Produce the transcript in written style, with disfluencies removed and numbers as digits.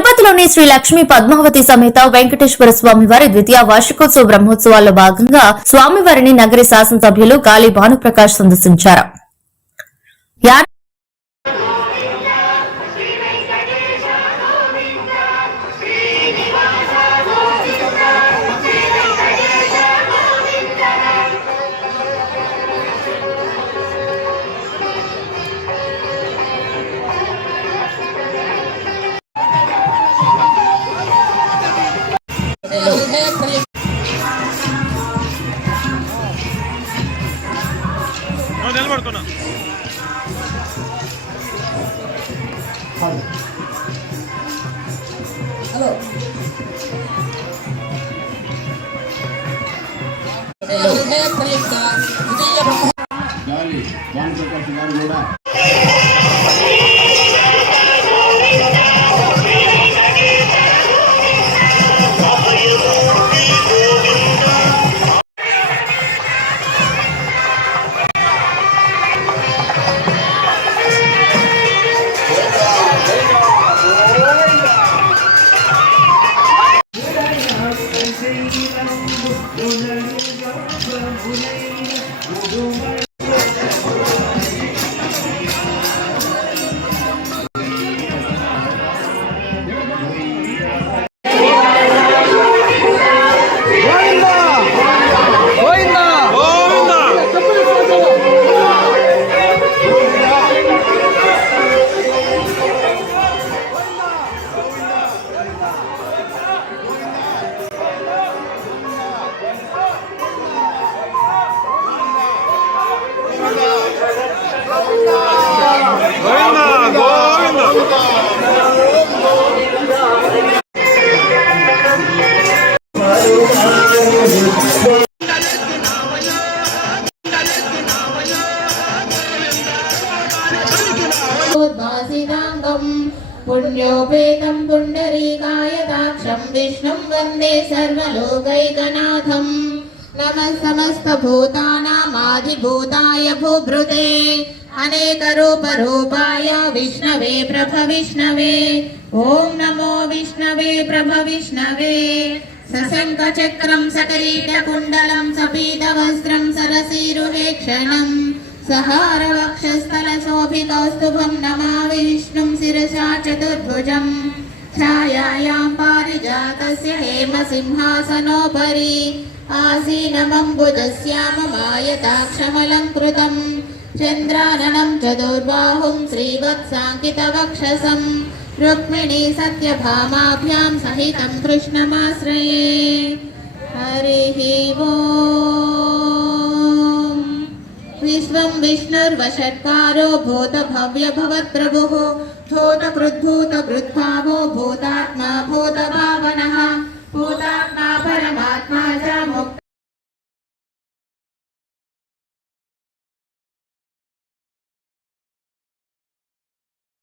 తిరుపతిలోని శ్రీ లక్ష్మీ పద్మావతి సమేత వెంకటేశ్వర స్వామివారి ద్వితీయ వార్షికోత్సవ బ్రహ్మోత్సవాల్లో భాగంగా స్వామివారిని నగరి శాసనసభ్యులు గాలి భానుప్రకాష్ సందర్శించారు. నిలబడుతున్నా గాలి భానుప్రకాష్ గారు కూడా पुण्योपेतं पुण्डरीकायताक्षं विष्णुं वन्दे सर्वलोकैकनाथं। नमः समस्तभूतानामादिभूताय भूभृते अनेकरूपरूपाय विष्णवे प्रभविष्णवे। ॐ नमो विष्णवे प्रभविष्णवे। सशङ्खचक्रं सकरीटकुण्डलं सपीतवस्त्रं सरसीरुहेक्षणम् सहारवक्षस्थलशोभितौस्तुभं नमामि विष्णुं शिरसा चतुर्भुजम्। छायायां पारिजातस्य हेमसिंहासनोपरि आसीनमम्बुजस्याममायताक्षमलङ्कृतं चन्द्राननं चतुर्बाहुं श्रीवत्साङ्कितवक्षसं रुक्मिणी सत्यभामाभ्यां सहितं कृष्णमाश्रये। हरिः ओम्। विश्वं विष्णुर्वषट्कारो भूतभव्य भवत्प्रभुः भूतकृद्भूतकृद्भावो भूतात्मा भूतभावनः भूतात्मा परमात्मा च मुक्त